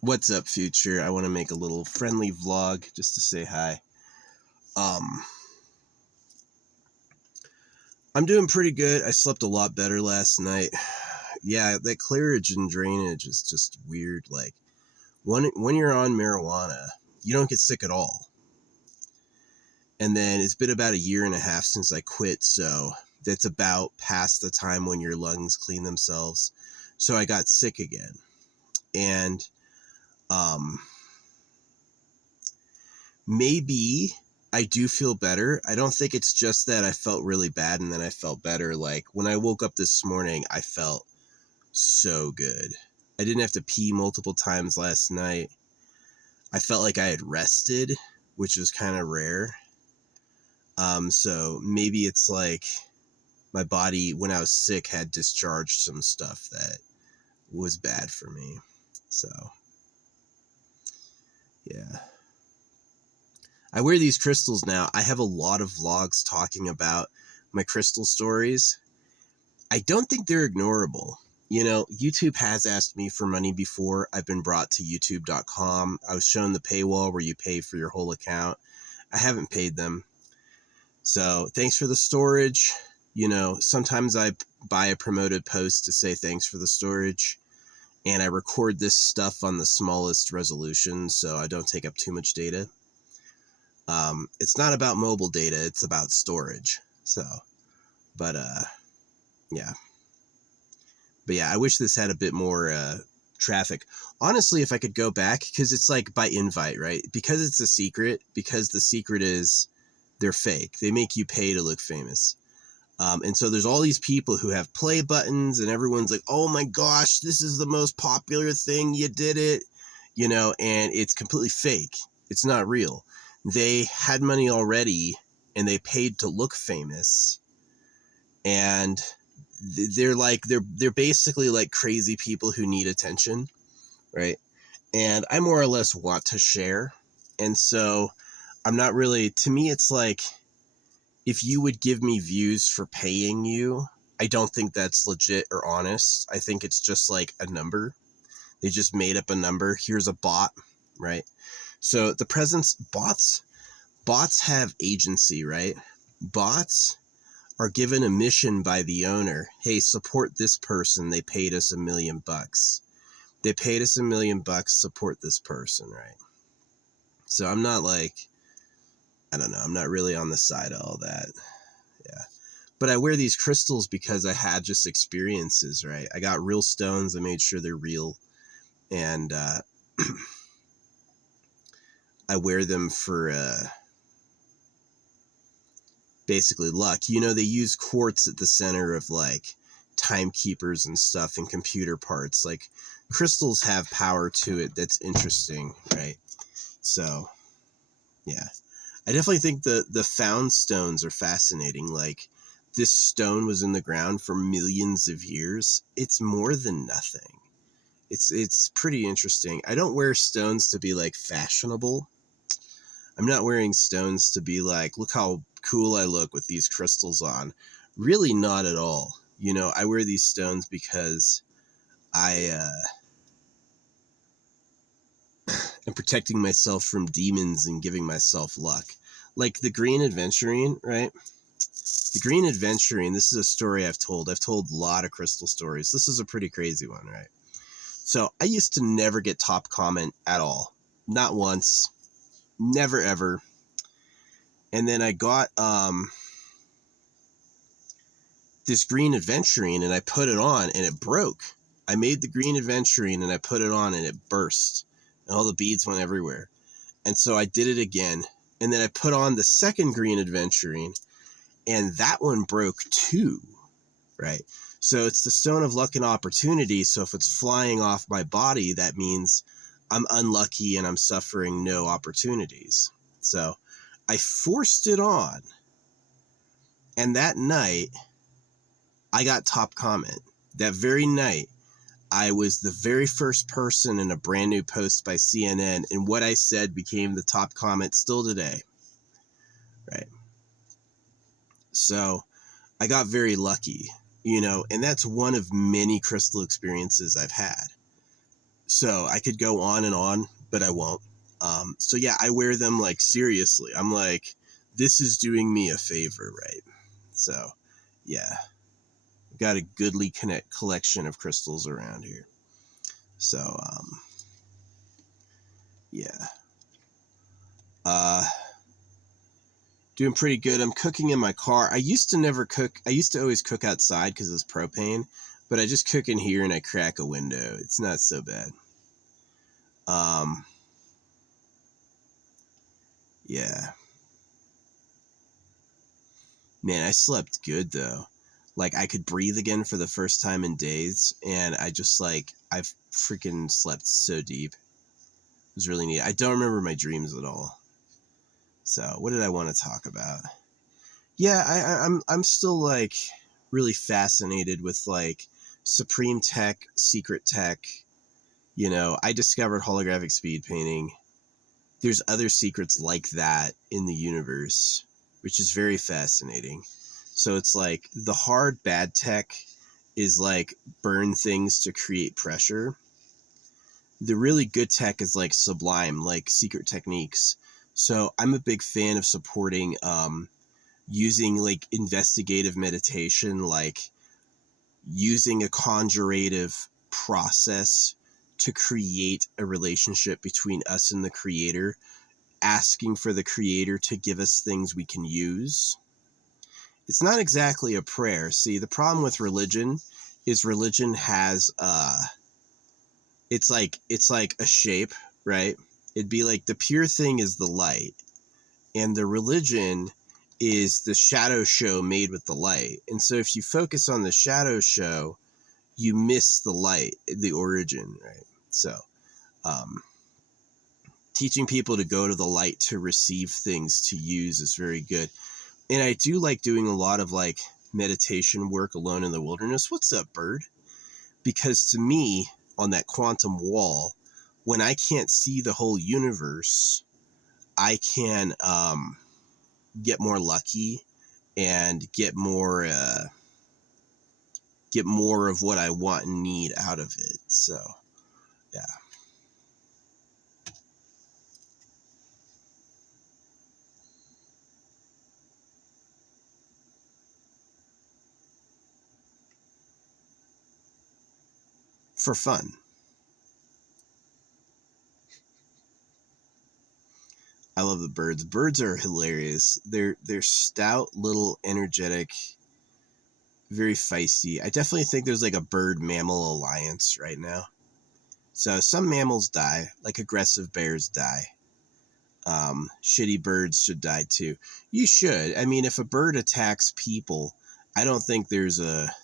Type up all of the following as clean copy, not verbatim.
What's up, future? I want to make a little friendly vlog just to say hi. I'm doing pretty good. I slept a lot better last night. Yeah, that clearage and drainage is just weird. Like, when you're on marijuana, you don't get sick at all. And then it's been about a year and a half since I quit, so that's about past the time when your lungs clean themselves. So I got sick again. And, maybe I do feel better. I don't think it's just that I felt really bad and then I felt better. Like, when I woke up this morning, I felt so good. I didn't have to pee multiple times last night. I felt like I had rested, which was kind of rare. So maybe it's like my body, when I was sick, had discharged some stuff that was bad for me. So, yeah. I wear these crystals now. I have a lot of vlogs talking about my crystal stories. I don't think they're ignorable. You know, YouTube has asked me for money before. I've been brought to youtube.com. I was shown the paywall where you pay for your whole account. I haven't paid them. So thanks for the storage. You know, sometimes I buy a promoted post to say thanks for the storage. And I record this stuff on the smallest resolution so I don't take up too much data. It's not about mobile data, it's about storage. So, but yeah. But yeah, I wish this had a bit more traffic. Honestly, if I could go back, because it's like by invite, right? Because it's a secret, because the secret is they're fake. They make you pay to look famous. And so there's all these people who have play buttons and everyone's like, oh my gosh, this is the most popular thing. You did it, you know, and it's completely fake. It's not real. They had money already and they paid to look famous. And they're basically like crazy people who need attention, right? And I more or less want to share. And so I'm not really, to me, it's like, if you would give me views for paying you, I don't think that's legit or honest. I think it's just like a number. They just made up a number. Here's a bot, right? So the presence, bots have agency, right? Bots are given a mission by the owner. Hey, support this person. They paid us $1 million. They paid us $1 million. Support this person, right? So I'm not like, I don't know. I'm not really on the side of all that. Yeah. But I wear these crystals because I had just experiences, right? I got real stones. I made sure they're real. And I wear them for basically luck. You know, they use quartz at the center of like timekeepers and stuff and computer parts. Like, crystals have power to it that's interesting, right? So, yeah. I definitely think the found stones are fascinating. Like, this stone was in the ground for millions of years. It's more than nothing. It's pretty interesting. I don't wear stones to be like fashionable. I'm not wearing stones to be like, look how cool I look with these crystals on. Really not at all. You know, I wear these stones because I am protecting myself from demons and giving myself luck. Like the Green Adventurine, right? The Green Adventurine, this is a story I've told. I've told a lot of crystal stories. This is a pretty crazy one, right? So I used to never get top comment at all. Not once. Never, ever. And then I got this Green Adventurine and I put it on and it broke. I made the Green Adventurine and I put it on and it burst. And all the beads went everywhere. And so I did it again. And then I put on the second Green Adventurine and that one broke too, right? So it's the stone of luck and opportunity. So if it's flying off my body, that means I'm unlucky and I'm suffering no opportunities. So I forced it on. And that night, I got top comment. That very night, I was the very first person in a brand new post by CNN, and what I said became the top comment still today. Right? So I got very lucky, you know, and that's one of many crystal experiences I've had. So I could go on, but I won't. So yeah, I wear them like seriously. I'm like, this is doing me a favor, right? So yeah, got a goodly collection of crystals around here. So yeah, uh, doing pretty good. I'm cooking in my car. I used to never cook. I used to always cook outside because it's propane, but I just cook in here and I crack a window. It's not so bad. Yeah. Man, I slept good though. Like I could breathe again for the first time in days, and I've freaking slept so deep. It was really neat. I don't remember my dreams at all. So, what did I want to talk about? Yeah, I'm still like really fascinated with like supreme tech, secret tech. You know, I discovered holographic speed painting. There's other secrets like that in the universe, which is very fascinating. So it's like the hard bad tech is like burn things to create pressure. The really good tech is like sublime, like secret techniques. So I'm a big fan of supporting using like investigative meditation, like using a conjurative process to create a relationship between us and the creator, asking for the creator to give us things we can use. It's not exactly a prayer. See, the problem with religion is religion has it's like a shape, right? It'd be like the pure thing is the light, and the religion is the shadow show made with the light. And so if you focus on the shadow show, you miss the light, the origin, right? So um, teaching people to go to the light to receive things to use is very good. And I do like doing a lot of like meditation work alone in the wilderness. What's up, bird? Because to me, on that quantum wall, when I can't see the whole universe, I can get more lucky and get more of what I want and need out of it. So yeah. For fun. I love the birds. Birds are hilarious. They're stout, little, energetic, very feisty. I definitely think there's like a bird mammal alliance right now. So some mammals die, like aggressive bears die. Shitty birds should die too. You should. I mean, if a bird attacks people, I don't think there's a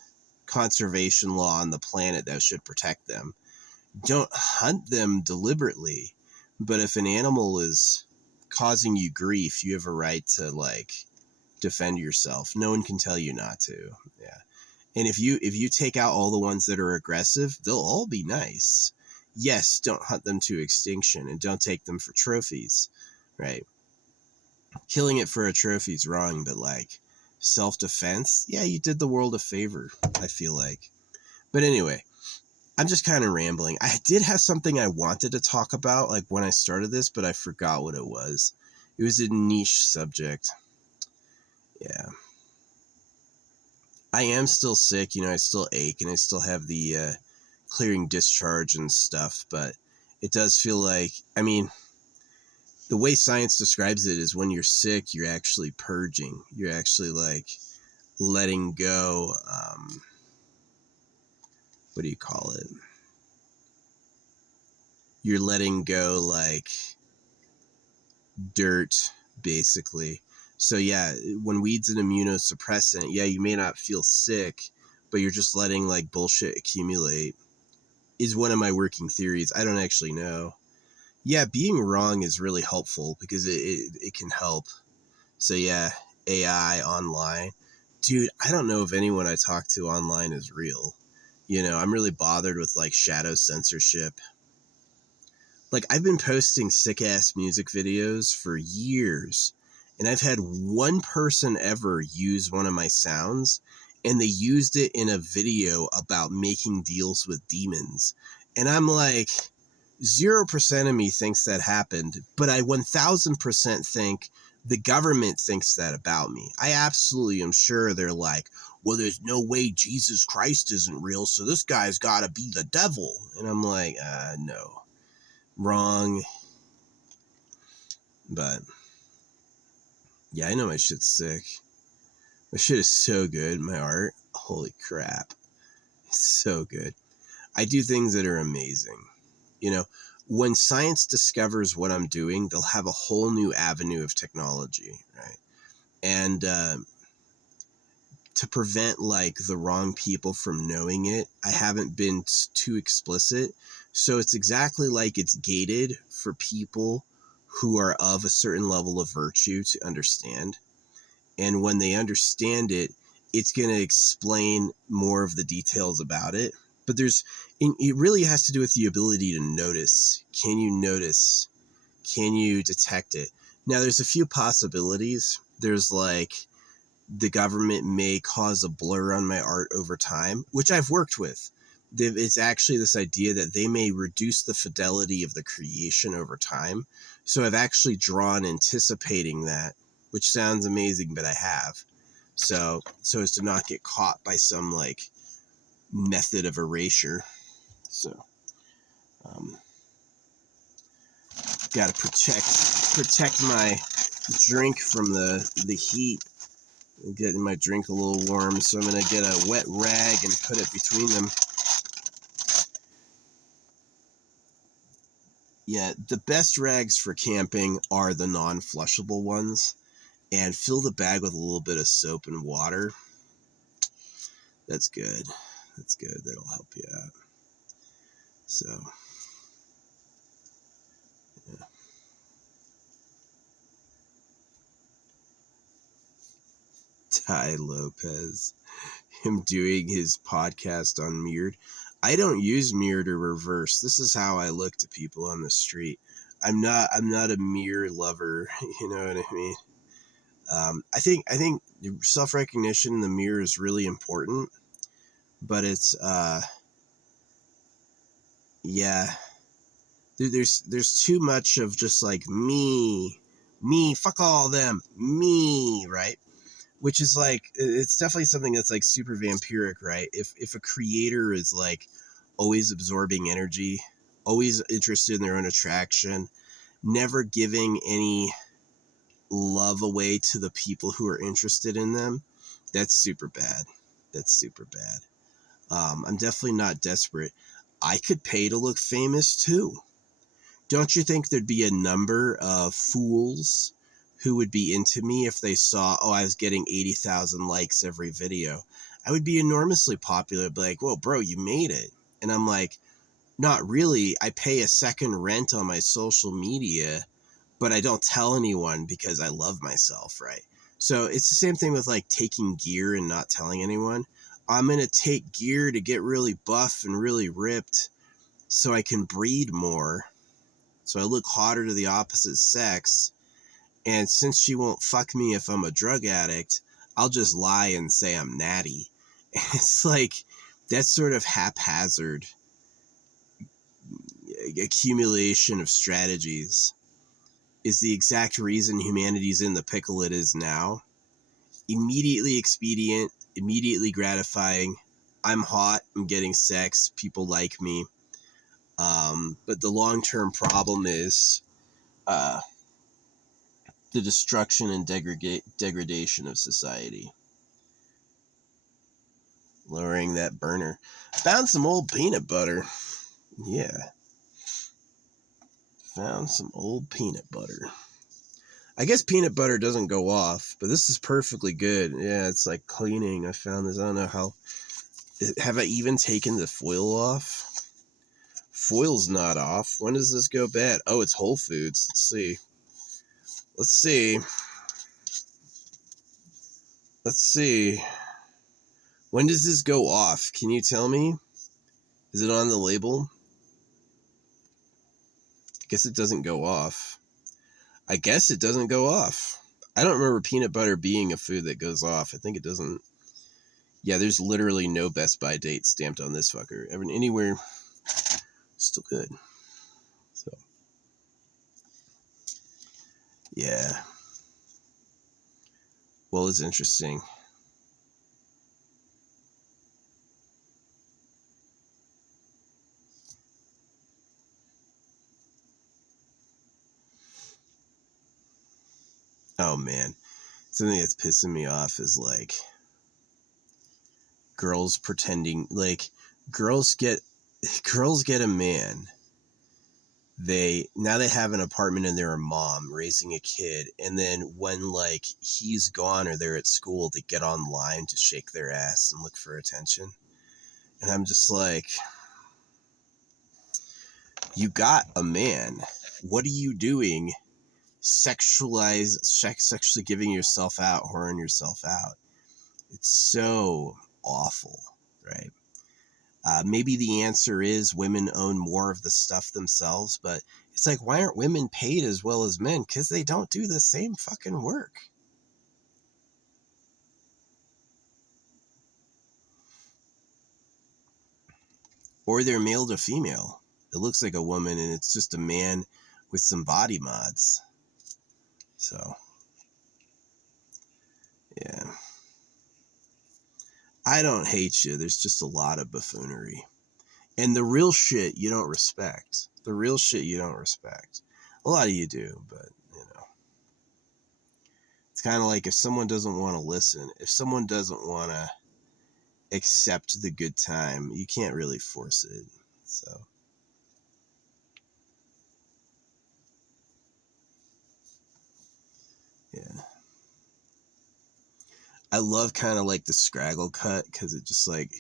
conservation law on the planet that should protect them. Don't hunt them deliberately, but if an animal is causing you grief, you have a right to like defend yourself. No one can tell you not to. Yeah. And if you take out all the ones that are aggressive, they'll all be nice. Yes, don't hunt them to extinction and don't take them for trophies, right? Killing it for a trophy is wrong, but like self-defense, yeah, you did the world a favor, I feel like. But anyway, I'm just kind of rambling. I did have something I wanted to talk about like when I started this, but I forgot what it was. It was a niche subject. Yeah. I am still sick, you know, I still ache and I still have the clearing discharge and stuff, but it does feel like, I mean, the way science describes it is when you're sick, you're actually purging. You're actually like letting go. What do you call it? You're letting go like dirt, basically. So yeah, when weed's an immunosuppressant, yeah, you may not feel sick, but you're just letting like bullshit accumulate. Is one of my working theories. I don't actually know. Yeah, being wrong is really helpful because it can help. So yeah, AI online. Dude, I don't know if anyone I talk to online is real. You know, I'm really bothered with like shadow censorship. Like I've been posting sick ass music videos for years, and I've had one person ever use one of my sounds, and they used it in a video about making deals with demons. And I'm like, 0% of me thinks that happened, but I 1000% think the government thinks that about me. I absolutely am sure they're like, well, there's no way Jesus Christ isn't real, so this guy's got to be the devil. And I'm like, no. Wrong. But, yeah, I know my shit's sick. My shit is so good. My art, holy crap. It's so good. I do things that are amazing. You know, when science discovers what I'm doing, they'll have a whole new avenue of technology, right? And to prevent like the wrong people from knowing it, I haven't been too explicit. So it's exactly like it's gated for people who are of a certain level of virtue to understand. And when they understand it, it's going to explain more of the details about it. But it really has to do with the ability to notice. Can you notice? Can you detect it? Now, there's a few possibilities. There's like the government may cause a blur on my art over time, which I've worked with. It's actually this idea that they may reduce the fidelity of the creation over time. So I've actually drawn anticipating that, which sounds amazing, but I have. So as to not get caught by some like method of erasure. So got to protect my drink from the heat. I'm getting my drink a little warm, so I'm going to get a wet rag and put it between them. Yeah, the best rags for camping are the non-flushable ones. And fill the bag with a little bit of soap and water. That's good. That's good. That'll help you out. So, yeah. Tai Lopez, him doing his podcast on Mirrored. I don't use Mirrored or Reverse. This is how I look to people on the street. I'm not a mirror lover. You know what I mean? I think self-recognition in the mirror is really important, but it's yeah. There's too much of just like me, fuck all them, me, right? Which is like, it's definitely something that's like super vampiric, right? If a creator is like always absorbing energy, always interested in their own attraction, never giving any love away to the people who are interested in them, that's super bad. That's super bad. I'm definitely not desperate. I could pay to look famous too. Don't you think there'd be a number of fools who would be into me if they saw, I was getting 80,000 likes every video? I would be enormously popular. I'd be like, whoa, bro, you made it. And I'm like, not really. I pay a second rent on my social media, but I don't tell anyone because I love myself, right? So it's the same thing with like taking gear and not telling anyone. I'm going to take gear to get really buff and really ripped so I can breed more. So I look hotter to the opposite sex. And since she won't fuck me if I'm a drug addict, I'll just lie and say I'm natty. And it's like, that sort of haphazard accumulation of strategies is the exact reason humanity's in the pickle it is now. Immediately expedient, immediately gratifying. I'm hot, I'm getting sex, people like me. But the long-term problem is the destruction and degradation of society. Lowering that burner. Found some old peanut butter. Yeah. Found some old peanut butter. I guess peanut butter doesn't go off, but this is perfectly good. Yeah, it's like cleaning. I found this. I don't know how. Have I even taken the foil off? Foil's not off. When does this go bad? Oh, it's Whole Foods. Let's see. Let's see. When does this go off? Can you tell me? Is it on the label? I guess it doesn't go off. I guess it doesn't go off. I don't remember peanut butter being a food that goes off. I think it doesn't. Yeah, there's literally no Best By date stamped on this fucker. Anywhere, still good. Yeah. Well, it's interesting. Oh man, something that's pissing me off is like girls pretending like girls get girls get a man. They have an apartment and they're a mom raising a kid, and then when like he's gone or they're at school, they get online to shake their ass and look for attention. And I'm just like, you got a man. What are you doing? Sexually giving yourself out, whoring yourself out. It's so awful, right? Maybe the answer is women own more of the stuff themselves, but it's like, why aren't women paid as well as men? Because they don't do the same fucking work. Or they're male to female. It looks like a woman and it's just a man with some body mods. So, yeah. I don't hate you. There's just a lot of buffoonery. And the real shit you don't respect. The real shit you don't respect. A lot of you do, but, you know. It's kind of like if someone doesn't want to listen, if someone doesn't want to accept the good time, you can't really force it. So, yeah. I love kind of like the Scraggle cut because it just like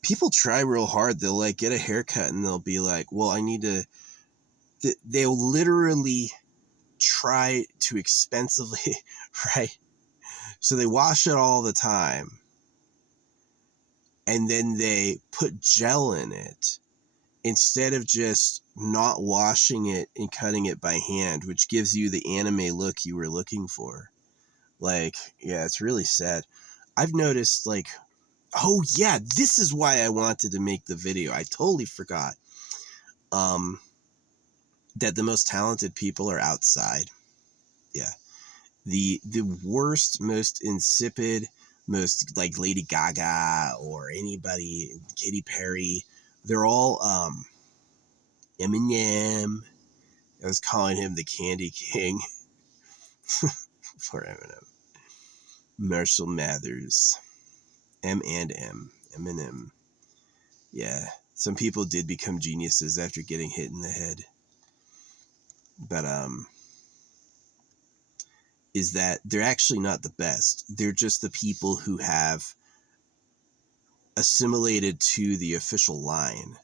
people try real hard. They'll like get a haircut and they'll be like, well, I need to. They'll literally try to expensively, right? So they wash it all the time and then they put gel in it instead of just not washing it and cutting it by hand, which gives you the anime look you were looking for. Like, yeah, it's really sad. I've noticed, like, oh yeah, this is why I wanted to make the video. I totally forgot. That the most talented people are outside. Yeah. The worst, most insipid, most like Lady Gaga or anybody, Katy Perry, they're all Eminem. I was calling him the Candy King for Eminem. Marshall Mathers. Eminem. Yeah. Some people did become geniuses after getting hit in the head. But is that they're actually not the best. They're just the people who have assimilated to the official line,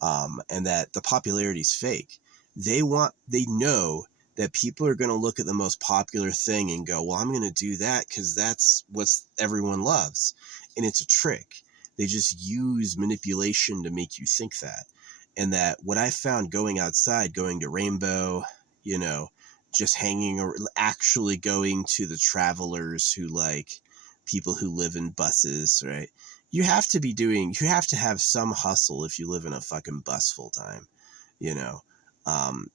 and that the popularity is fake. They know that people are going to look at the most popular thing and go, well, I'm going to do that because that's what everyone loves. And it's a trick. They just use manipulation to make you think that. And that what I found going outside, going to Rainbow, you know, just hanging or actually going to the travelers who like people who live in buses, right? You have to have some hustle if you live in a fucking bus full time, you know?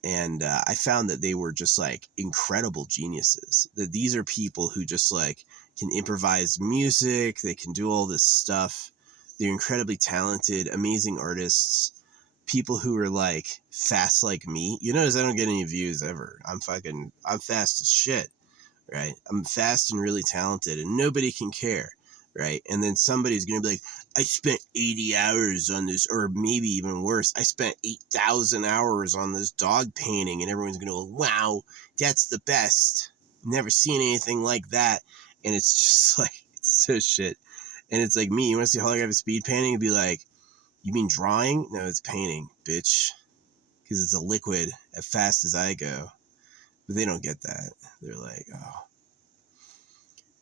And I found that they were just like incredible geniuses. That these are people who just like can improvise music. They can do all this stuff. They're incredibly talented, amazing artists. People who are like fast like me. You notice I don't get any views ever. I'm fast as shit, right? I'm fast and really talented and nobody can care, right? And then somebody's going to be like, I spent 80 hours on this, or maybe even worse, I spent 8,000 hours on this dog painting, and everyone's going to go, wow, that's the best. Never seen anything like that. And it's just like, it's so shit. And it's like me, you want to see holographic speed painting and be like, you mean drawing? No, it's painting, bitch. Because it's a liquid as fast as I go. But they don't get that. They're like, oh,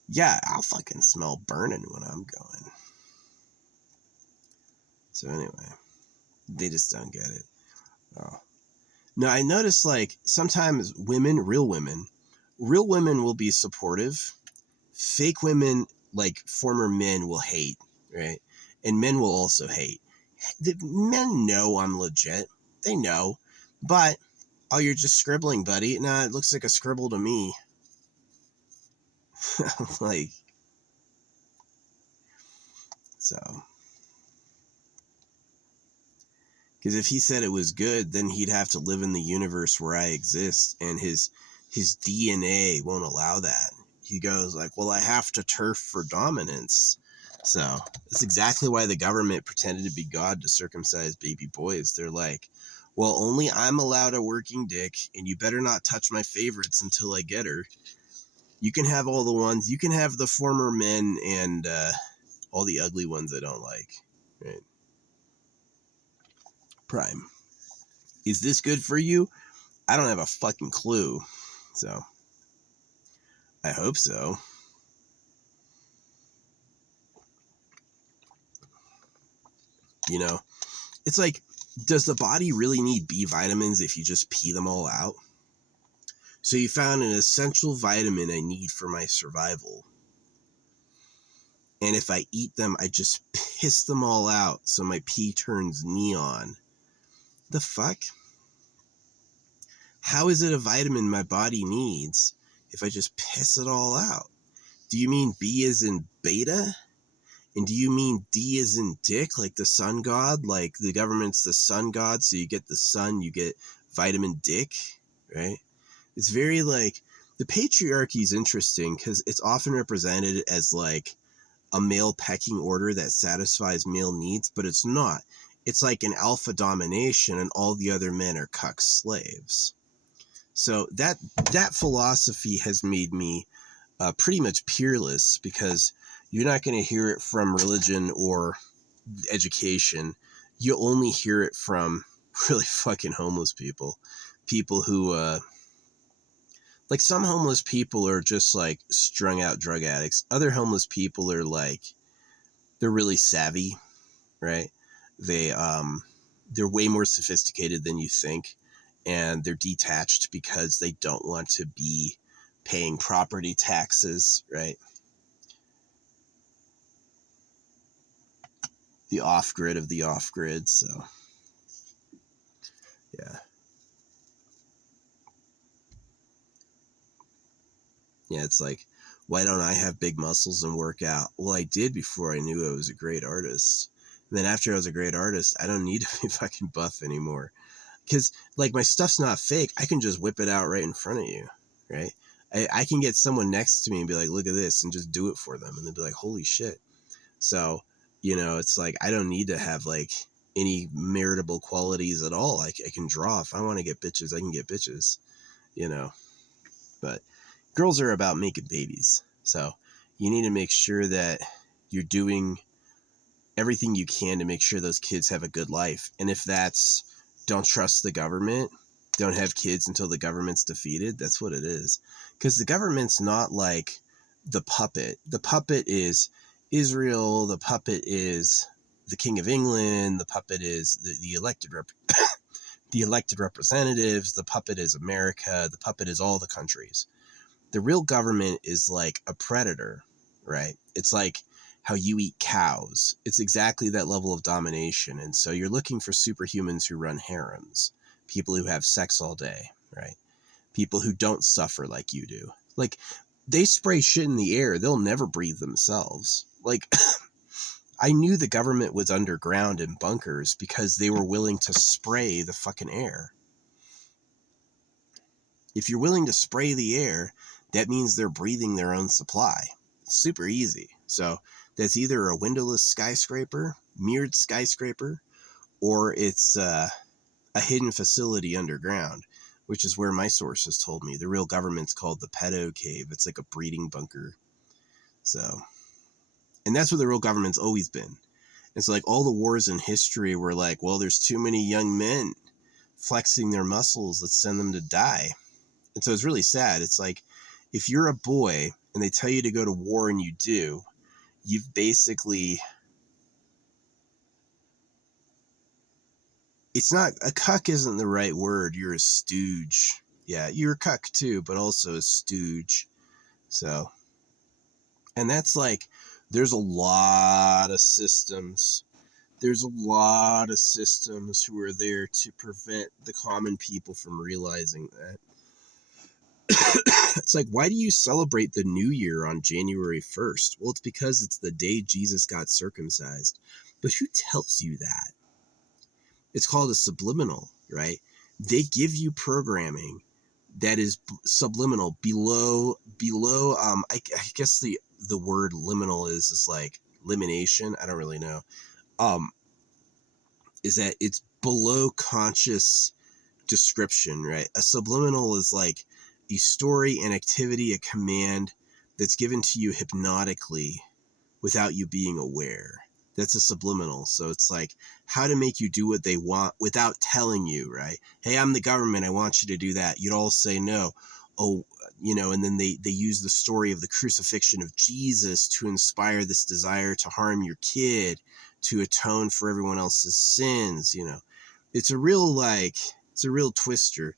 yeah, I'll fucking smell burning when I'm going. So anyway, they just don't get it. Oh. No, I notice like sometimes real women will be supportive. Fake women, like former men, will hate, right? And men will also hate. The men know I'm legit. They know. But Oh, you're just scribbling, buddy. Nah, it looks like a scribble to me. Like, so. Because if he said it was good, then he'd have to live in the universe where I exist, and his DNA won't allow that. He goes like, well, I have to turf for dominance. So that's exactly why the government pretended to be God to circumcise baby boys. They're like, well, only I'm allowed a working dick, and you better not touch my favorites until I get her. You can have all the ones. You can have the former men and all the ugly ones I don't like. Right? Prime. Is this good for you? I don't have a fucking clue. So, I hope so. You know, it's like, does the body really need B vitamins if you just pee them all out? So you found an essential vitamin I need for my survival. And if I eat them, I just piss them all out so my pee turns neon. The fuck? How is it a vitamin my body needs if I just piss it all out? Do you mean B as in beta? And do you mean D as in dick, like the sun god? Like the government's the sun god, so you get the sun, you get vitamin dick, right? It's very like, the patriarchy is interesting because it's often represented as like a male pecking order that satisfies male needs, but it's not. It's like an alpha domination and all the other men are cuck slaves. So that philosophy has made me pretty much peerless, because you're not going to hear it from religion or education. You'll only hear it from really fucking homeless people. People who, like, some homeless people are just like strung out drug addicts. Other homeless people are like, they're really savvy, right? They're way more sophisticated than you think, and they're detached because they don't want to be paying property taxes, right? The off-grid of the off-grid, so yeah. Yeah, it's like, why don't I have big muscles and work out? Well, I did before I knew I was a great artist. And then after I was a great artist, I don't need to be fucking buff anymore. Because, like, my stuff's not fake. I can just whip it out right in front of you, right? I can get someone next to me and be like, look at this, and just do it for them. And they'll be like, holy shit. So, you know, it's like, I don't need to have, like, any meritable qualities at all. I can draw. If I want to get bitches, I can get bitches, you know. But girls are about making babies. So you need to make sure that you're doing everything you can to make sure those kids have a good life. And if that's, don't trust the government, don't have kids until the government's defeated, that's what it is. Because the government's not like the puppet. The puppet is Israel. The puppet is the King of England. The puppet is the elected the elected representatives. The puppet is America. The puppet is all the countries. The real government is like a predator, right? It's like how you eat cows. It's exactly that level of domination. And so you're looking for superhumans who run harems, people who have sex all day, right? People who don't suffer like you do. Like, they spray shit in the air. They'll never breathe themselves. Like, I knew the government was underground in bunkers because they were willing to spray the fucking air. If you're willing to spray the air, that means they're breathing their own supply. It's super easy. So that's either a windowless skyscraper, mirrored skyscraper, or it's a hidden facility underground, which is where my sources told me. The real government's called the pedo cave. It's like a breeding bunker. So, and that's where the real government's always been. It's like all the wars in history were like, well, there's too many young men flexing their muscles. Let's send them to die. And so it's really sad. It's like, if you're a boy and they tell you to go to war and you do, you've basically, it's not, a cuck isn't the right word. You're a stooge. Yeah, you're a cuck too, but also a stooge. So, and that's like, there's a lot of systems There's a lot of systems who are there to prevent the common people from realizing that. It's like, why do you celebrate the new year on January 1st? Well, it's because it's the day Jesus got circumcised. But who tells you that? It's called a subliminal, right? They give you programming that is subliminal below I guess the word liminal is like elimination. I don't really know. Is that it's below conscious description, right? A subliminal is like a story, an activity, a command that's given to you hypnotically without you being aware. That's a subliminal. So it's like how to make you do what they want without telling you, right? Hey, I'm the government. I want you to do that. You'd all say no. Oh, and then they use the story of the crucifixion of Jesus to inspire this desire to harm your kid, to atone for everyone else's sins. It's a real twister.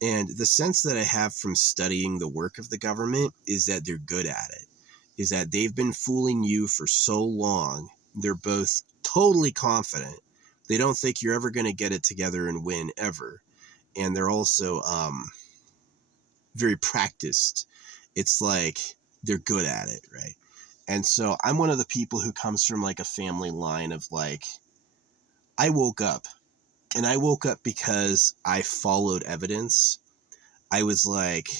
And the sense that I have from studying the work of the government is that they're good at it, is that they've been fooling you for so long. They're both totally confident. They don't think you're ever going to get it together and win ever. And they're also very practiced. It's like they're good at it, right? And so I'm one of the people who comes from like a family line of like, I woke up because I followed evidence. I was like,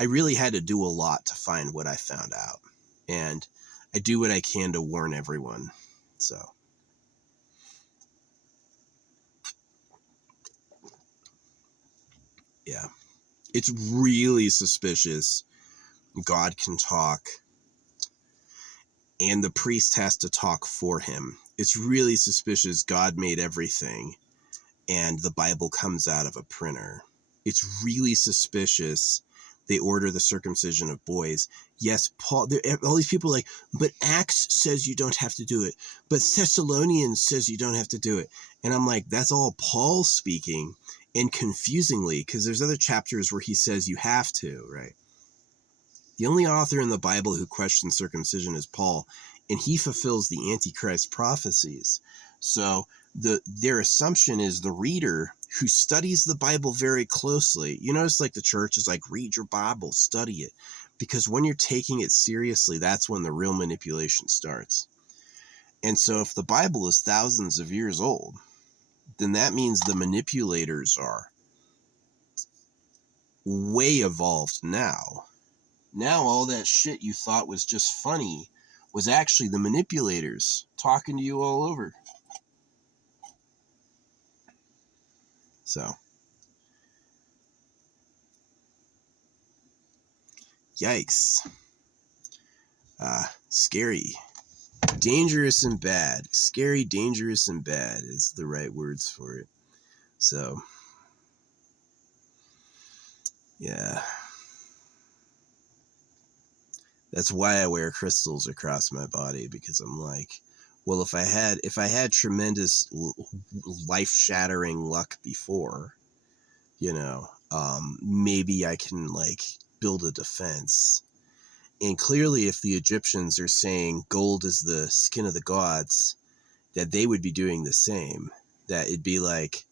I really had to do a lot to find what I found out. And I do what I can to warn everyone. So, yeah. It's really suspicious God can talk and the priest has to talk for him. It's really suspicious God made everything and the Bible comes out of a printer. It's really suspicious they order the circumcision of boys. Yes, Paul, all these people are like, but Acts says you don't have to do it. But Thessalonians says you don't have to do it. And I'm like, that's all Paul speaking. And confusingly, because there's other chapters where he says you have to, right? The only author in the Bible who questions circumcision is Paul, and he fulfills the Antichrist prophecies. So their assumption is the reader who studies the Bible very closely. You notice like the church is like, read your Bible, study it. Because when you're taking it seriously, that's when the real manipulation starts. And so if the Bible is thousands of years old, then that means the manipulators are way evolved now. Now all that shit you thought was just funny was actually the manipulators talking to you all over. So, yikes. Scary. Dangerous and bad. Scary, dangerous, and bad is the right words for it. So, yeah. That's why I wear crystals across my body, because I'm like, well, if I had tremendous life-shattering luck before, maybe I can like build a defense. And clearly, if the Egyptians are saying gold is the skin of the gods, that they would be doing the same. That it'd be like,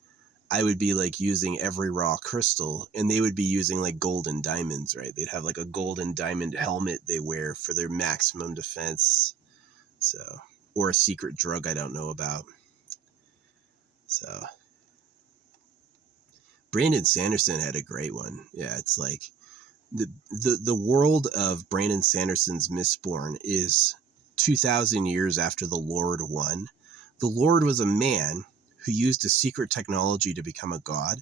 I would be like using every raw crystal, and they would be using like gold and diamonds, right? They'd have like a gold and diamond helmet they wear for their maximum defense. So, or a secret drug I don't know about. So, Brandon Sanderson had a great one. Yeah, it's like the world of Brandon Sanderson's Mistborn is 2,000 years after the Lord won. The Lord was a man who used a secret technology to become a god.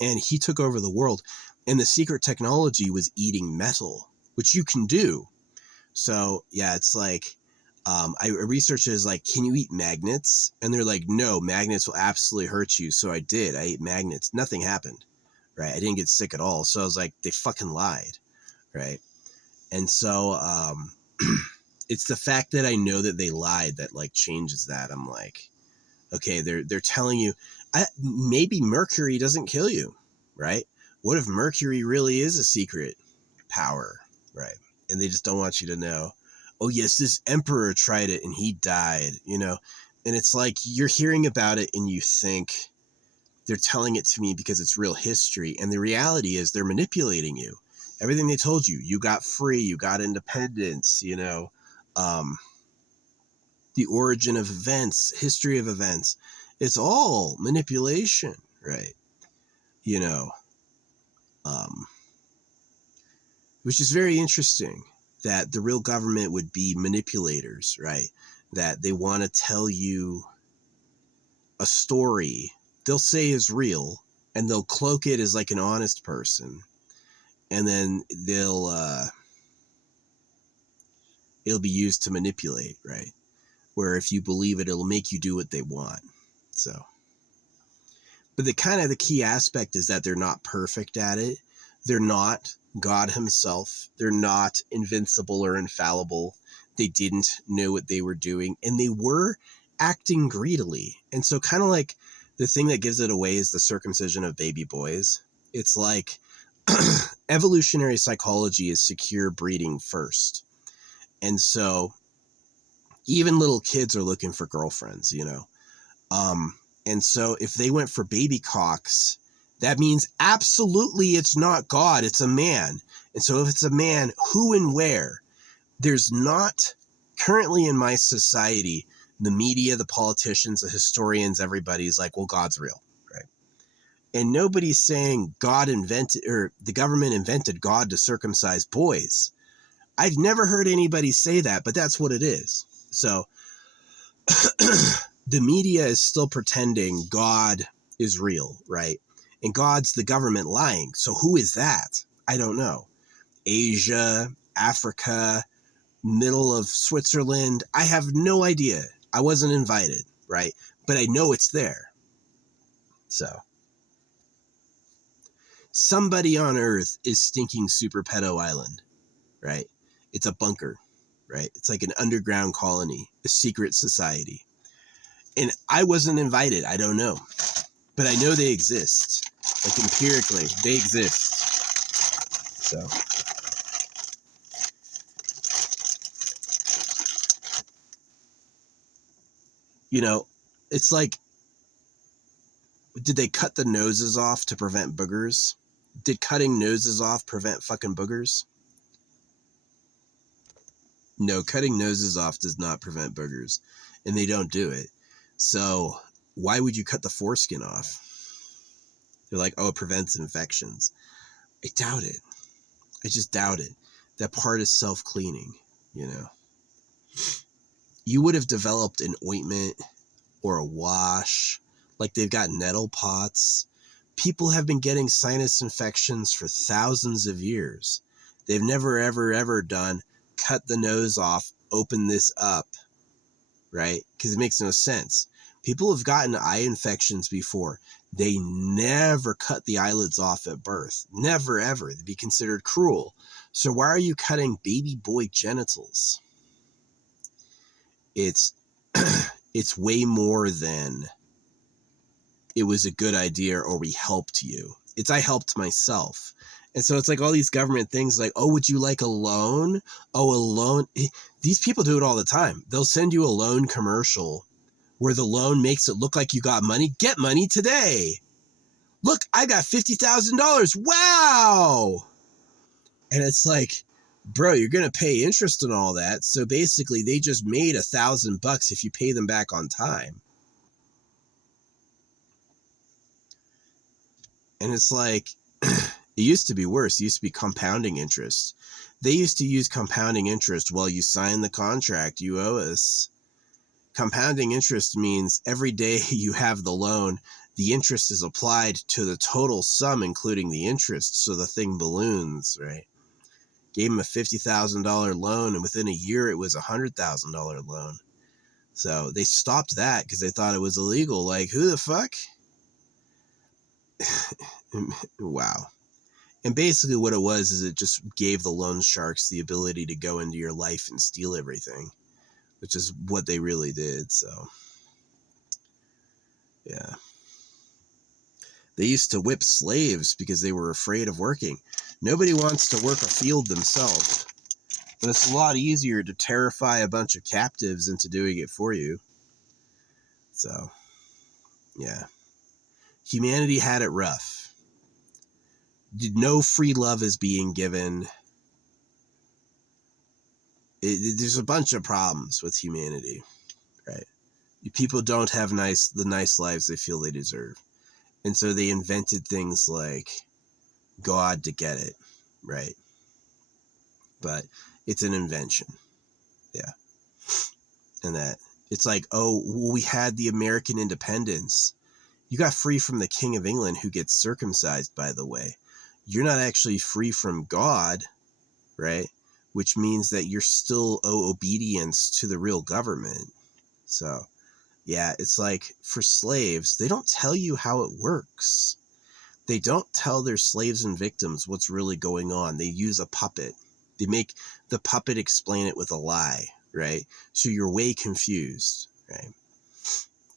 And he took over the world. And the secret technology was eating metal, which you can do. So, yeah, it's like, I researched it as like, can you eat magnets? And they're like, no, magnets will absolutely hurt you. So I did. I ate magnets. Nothing happened, right? I didn't get sick at all. So I was like, they fucking lied, right? And so it's the fact that I know that they lied that like changes that. I'm like, okay, they're telling you, maybe mercury doesn't kill you, right? What if mercury really is a secret power, right? And they just don't want you to know. oh yes, this emperor tried it and he died, you know? And it's like you're hearing about it and you think they're telling it to me because it's real history. And the reality is they're manipulating you. Everything they told you, you got free, you got independence, you know, the origin of events, history of events. It's all manipulation, right? You know, which is very interesting that the real government would be manipulators, right? That they want to tell you a story they'll say is real and they'll cloak it as like an honest person. And then it'll be used to manipulate, right? Where if you believe it, it'll make you do what they want. So, but the key aspect is that they're not perfect at it. They're not God himself. They're not invincible or infallible. They didn't know what they were doing, and they were acting greedily. And so kind of like the thing that gives it away is the circumcision of baby boys. It's like evolutionary psychology is secure breeding first. And so even little kids are looking for girlfriends, you know. And so if they went for baby cocks, that means absolutely it's not God, it's a man. And so if it's a man, who and where? There's not currently in my society, the media, the politicians, the historians, everybody's like, well, God's real, right? And nobody's saying God invented, or the government invented God to circumcise boys. I've never heard anybody say that, but that's what it is. So the media is still pretending God is real, right? And God's the government lying. So who is that? I don't know. Asia, Africa, middle of Switzerland. I have no idea. I wasn't invited, right? But I know it's there. So somebody on Earth is stinking Super Pedo Island, right? It's a bunker, right? It's like an underground colony, a secret society. And I wasn't invited. I don't know. But I know they exist. Like empirically, they exist. So. You know, it's like, did they cut the noses off to prevent boogers? Did cutting noses off prevent fucking boogers? No, cutting noses off does not prevent boogers. And they don't do it. So why would you cut the foreskin off? They're like, oh, it prevents infections. I doubt it. I just doubt it. That part is self-cleaning, you know. You would have developed an ointment or a wash, like they've got nettle pots. People have been getting sinus infections for thousands of years. They've never, ever, ever done cut the nose off, open this up, right? Because it makes no sense. People have gotten eye infections before. They never cut the eyelids off at birth. Never, ever. They'd be considered cruel. So why are you cutting baby boy genitals? It's way more than it was a good idea or we helped you. It's I helped myself. And so it's like all these government things like, oh, would you like a loan? Oh, a loan. These people do it all the time. They'll send you a loan commercial where the loan makes it look like you got money. Get money today. Look, I got $50,000. Wow. And it's like, bro, you're going to pay interest on all that. So basically they just made $1,000 if you pay them back on time. And it's like, it used to be worse. It used to be compounding interest. They used to use compounding interest while you sign the contract. You owe us. Compounding interest means every day you have the loan, the interest is applied to the total sum, including the interest. So the thing balloons, right? Gave him a $50,000 loan, and within a year it was a $100,000 loan. So they stopped that because they thought it was illegal. Like, who the fuck? Wow. And basically what it was is it just gave the loan sharks the ability to go into your life and steal everything, which is what they really did. So, yeah. They used to whip slaves because they were afraid of working. Nobody wants to work a field themselves. But it's a lot easier to terrify a bunch of captives into doing it for you. So, yeah. Humanity had it rough. No free love is being given. There's a bunch of problems with humanity, right? People don't have the nice lives they feel they deserve. And so they invented things like God to get it, right? But it's an invention. Yeah. And that it's like, oh, well, we had the American independence. You got free from the King of England, who gets circumcised, by the way. You're not actually free from God, right? Which means that you're still owe obedience to the real government. So, yeah, it's like for slaves, they don't tell you how it works. They don't tell their slaves and victims what's really going on. They use a puppet. They make the puppet explain it with a lie, right? So you're way confused, right?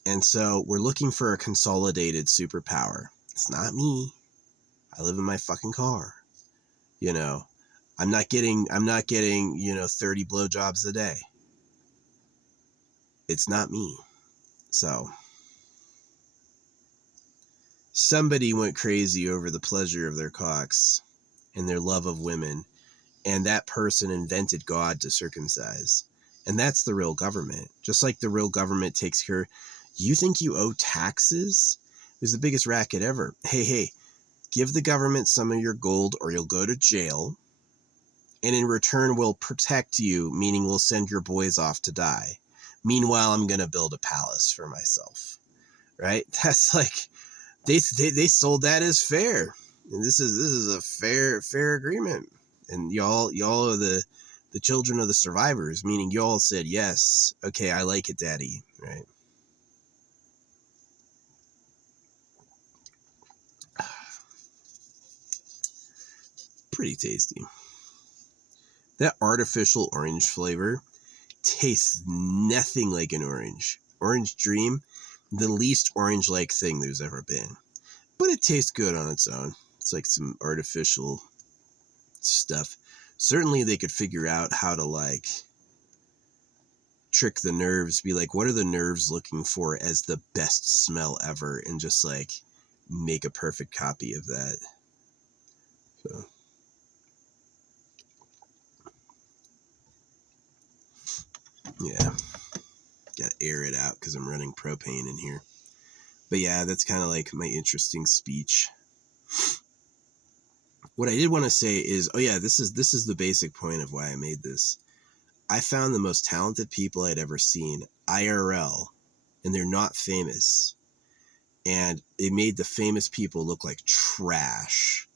And so we're looking for a consolidated superpower. It's not me. I live in my fucking car. You know, I'm not getting, 30 blowjobs a day. It's not me. So somebody went crazy over the pleasure of their cocks and their love of women. And that person invented God to circumcise. And that's the real government. Just like the real government takes care. You think you owe taxes? It was the biggest racket ever. Hey, give the government some of your gold or you'll go to jail. And in return, we'll protect you, meaning we'll send your boys off to die. Meanwhile, I'm going to build a palace for myself. Right? That's like, they sold that as fair. And this is a fair agreement. And y'all are the children of the survivors, meaning y'all said, yes, okay, I like it, daddy, right? Pretty tasty. That artificial orange flavor tastes nothing like an orange. Orange Dream, the least orange-like thing there's ever been. But it tastes good on its own. It's like some artificial stuff. Certainly they could figure out how to like trick the nerves, be like, what are the nerves looking for as the best smell ever, and just like make a perfect copy of that. So yeah, gotta air it out because I'm running propane in here. But yeah, that's kind of like my interesting speech. What I did want to say is, oh yeah, this is the basic point of why I made this. I found the most talented people I'd ever seen IRL, and they're not famous. And they made the famous people look like trash.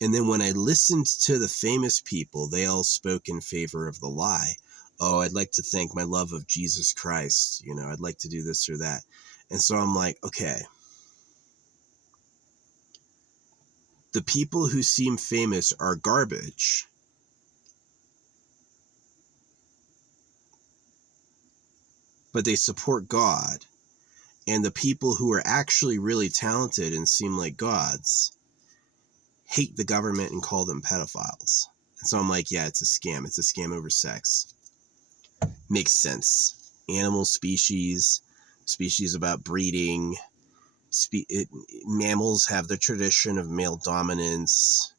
And then when I listened to the famous people, they all spoke in favor of the lie. Oh, I'd like to thank my love of Jesus Christ. I'd like to do this or that. And so I'm like, okay, the people who seem famous are garbage. But they support God. And the people who are actually really talented and seem like gods hate the government and call them pedophiles. And so I'm like, yeah, it's a scam. It's a scam over sex. Makes sense. Animal species about breeding. Mammals have the tradition of male dominance.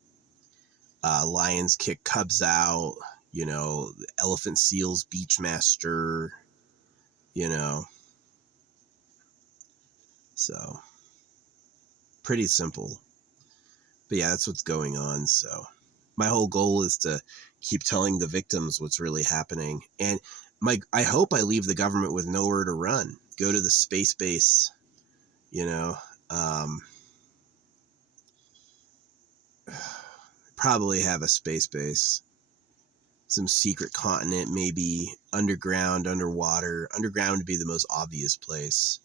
Lions kick cubs out. Elephant seals beachmaster. So pretty simple. But yeah, that's what's going on. So my whole goal is to keep telling the victims what's really happening. And I hope I leave the government with nowhere to run. Go to the space base, probably have a space base, some secret continent, maybe underground, underwater. Underground would be the most obvious place.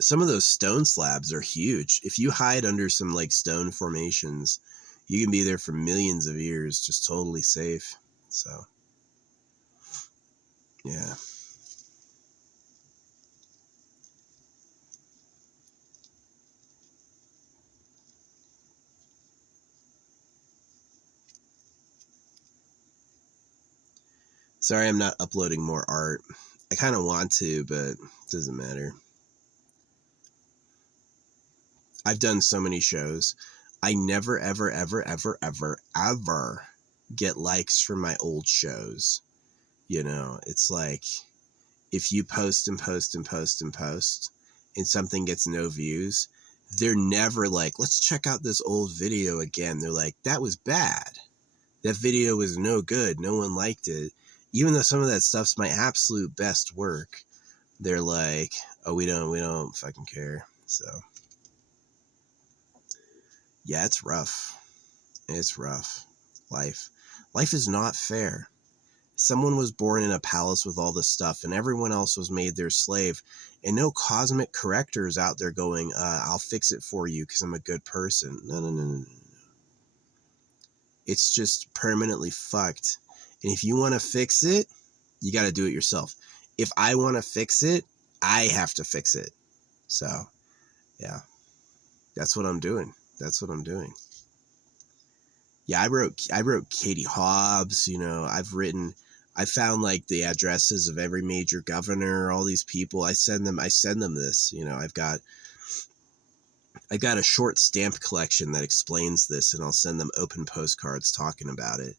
Some of those stone slabs are huge. If you hide under some like stone formations, you can be there for millions of years, just totally safe. So, yeah. Sorry I'm not uploading more art. I kind of want to, but it doesn't matter. I've done so many shows. I never, ever, ever, ever, ever, ever get likes from my old shows. You know, it's like if you post and post and post and post and something gets no views, they're never like, let's check out this old video again. They're like, that was bad. That video was no good. No one liked it. Even though some of that stuff's my absolute best work, they're like, oh, we don't fucking care. So yeah, it's rough. It's rough. Life is not fair. Someone was born in a palace with all this stuff, and everyone else was made their slave. And no cosmic corrector is out there going, I'll fix it for you because I'm a good person. No. It's just permanently fucked. And if you want to fix it, you got to do it yourself. If I want to fix it, I have to fix it. So, yeah, that's what I'm doing. Yeah, I wrote Katie Hobbs. You know, I found like the addresses of every major governor, all these people. I send them this. You know, I got a short stamp collection that explains this, and I'll send them open postcards talking about it.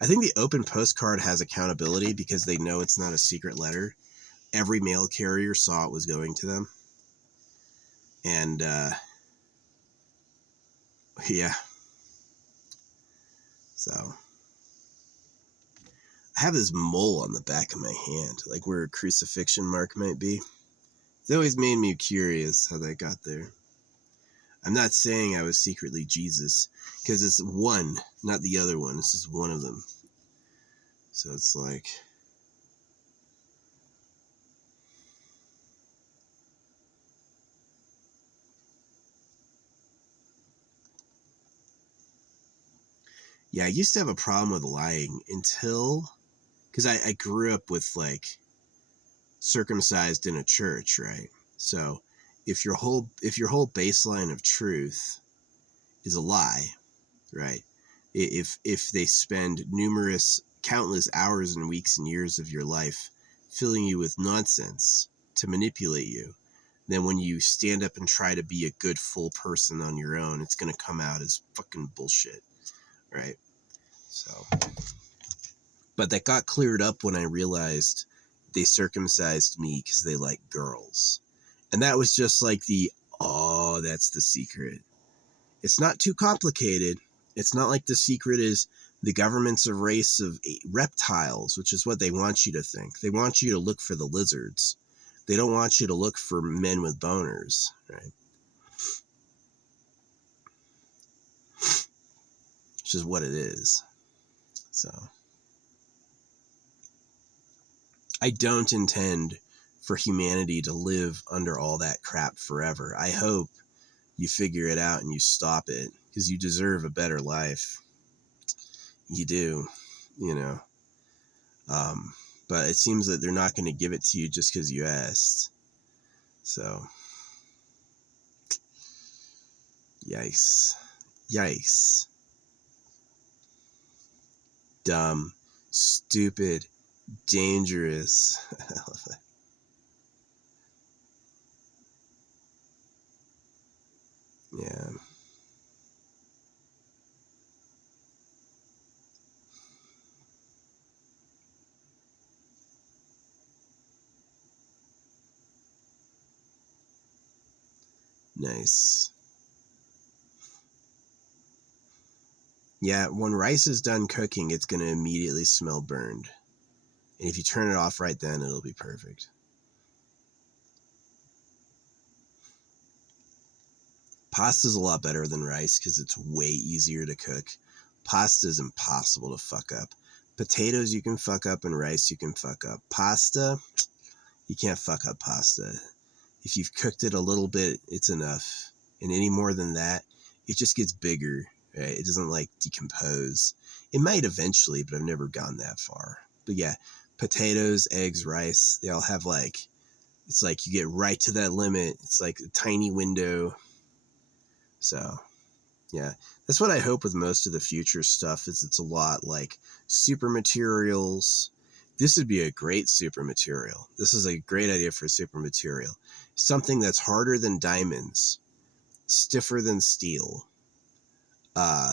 I think the open postcard has accountability because they know it's not a secret letter. Every mail carrier saw it was going to them. And, yeah. So, I have this mole on the back of my hand, like where a crucifixion mark might be. It's always made me curious how that got there. I'm not saying I was secretly Jesus, because it's one, not the other one. This is one of them. So it's like... Yeah, I used to have a problem with lying until... Because I grew up with, like, circumcised in a church, right? So if your whole baseline of truth is a lie, right? If they spend countless hours and weeks and years of your life filling you with nonsense to manipulate you, then when you stand up and try to be a good full person on your own, it's going to come out as fucking bullshit, right? So, but that got cleared up when I realized they circumcised me because they like girls. And that was just like that's the secret. It's not too complicated. It's not like the secret is the government's a race of reptiles, which is what they want you to think. They want you to look for the lizards. They don't want you to look for men with boners, right? Which is what it is. So, I don't intend for humanity to live under all that crap forever. I hope you figure it out and you stop it, because you deserve a better life. You do, you know. But it seems that they're not going to give it to you just because you asked. So, yikes. Dumb, stupid, dangerous. I love that. Yeah. Nice. Yeah, when rice is done cooking, it's going to immediately smell burned. And if you turn it off right then, it'll be perfect. Pasta's a lot better than rice because it's way easier to cook. Pasta is impossible to fuck up. Potatoes you can fuck up, and rice you can fuck up. Pasta, you can't fuck up pasta. If you've cooked it a little bit, it's enough. And any more than that, it just gets bigger, right? It doesn't like decompose. It might eventually, but I've never gone that far. But yeah, potatoes, eggs, rice, they all have like, it's like you get right to that limit. It's like a tiny window. So yeah, that's what I hope with most of the future stuff is it's a lot like super materials. This would be a great super material. This is a great idea for a super material. Something that's harder than diamonds, stiffer than steel,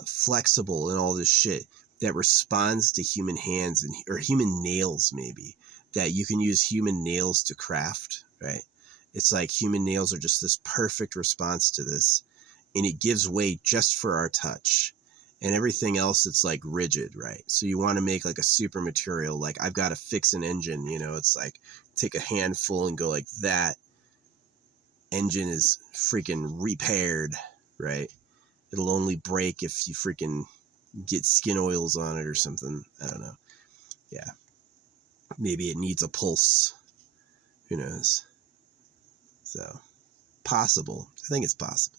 flexible and all this shit, that responds to human hands or human nails, maybe, that you can use human nails to craft, right? It's like human nails are just this perfect response to this, and it gives way just for our touch. And everything else, it's like rigid, right? So you want to make like a super material, like I've got to fix an engine, it's like take a handful and go like that. Engine is freaking repaired, right? It'll only break if you freaking get skin oils on it or something. I don't know. Yeah. Maybe it needs a pulse. Who knows? So, possible. I think it's possible.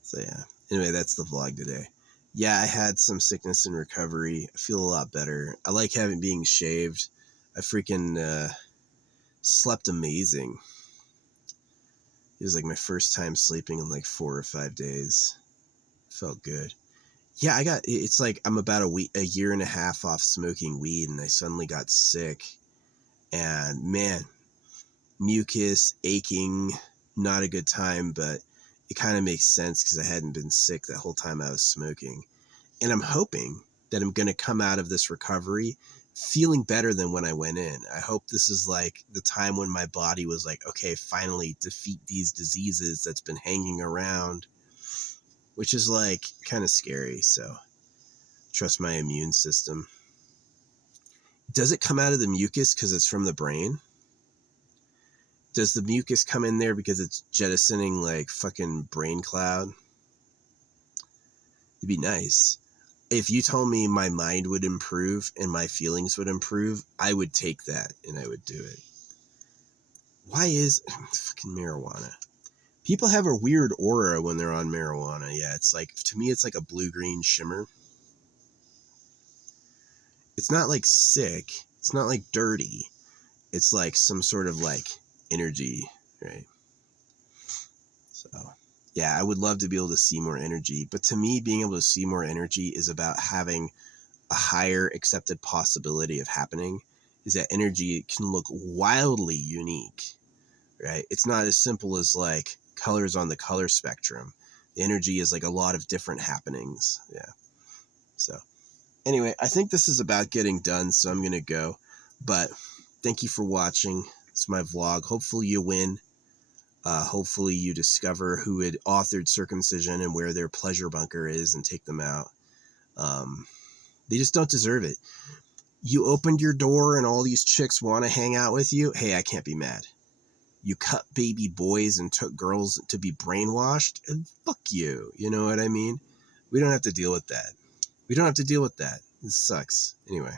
So, yeah. Anyway, that's the vlog today. Yeah, I had some sickness and recovery. I feel a lot better. I like being shaved. I freaking slept amazing. It was like my first time sleeping in like 4 or 5 days. Felt good. Yeah, it's like I'm about a year and a half off smoking weed, and I suddenly got sick. And man, mucus, aching, not a good time, but it kind of makes sense because I hadn't been sick that whole time I was smoking. And I'm hoping that I'm going to come out of this recovery feeling better than when I went in. I hope this is like the time when my body was like, okay, finally defeat these diseases that's been hanging around, which is like kind of scary. So trust my immune system. Does it come out of the mucus because it's from the brain? Does the mucus come in there because it's jettisoning like fucking brain cloud? It'd be nice. If you told me my mind would improve and my feelings would improve, I would take that and I would do it. Why is fucking marijuana? People have a weird aura when they're on marijuana. Yeah, it's like, to me, it's like a blue-green shimmer. It's not like sick. It's not like dirty. It's like some sort of like energy, right? So, yeah, I would love to be able to see more energy. But to me, being able to see more energy is about having a higher accepted possibility of happening. Is that energy can look wildly unique, right? It's not as simple as like colors on the color spectrum. The energy is like a lot of different happenings. Yeah. So anyway, I think this is about getting done, so I'm going to go. But thank you for watching. It's my vlog. Hopefully you win. Hopefully you discover who had authored circumcision and where their pleasure bunker is and take them out. They just don't deserve it. You opened your door and all these chicks want to hang out with you. Hey, I can't be mad. You cut baby boys and took girls to be brainwashed. And fuck you. You know what I mean? We don't have to deal with that. We don't have to deal with that. This sucks. Anyway.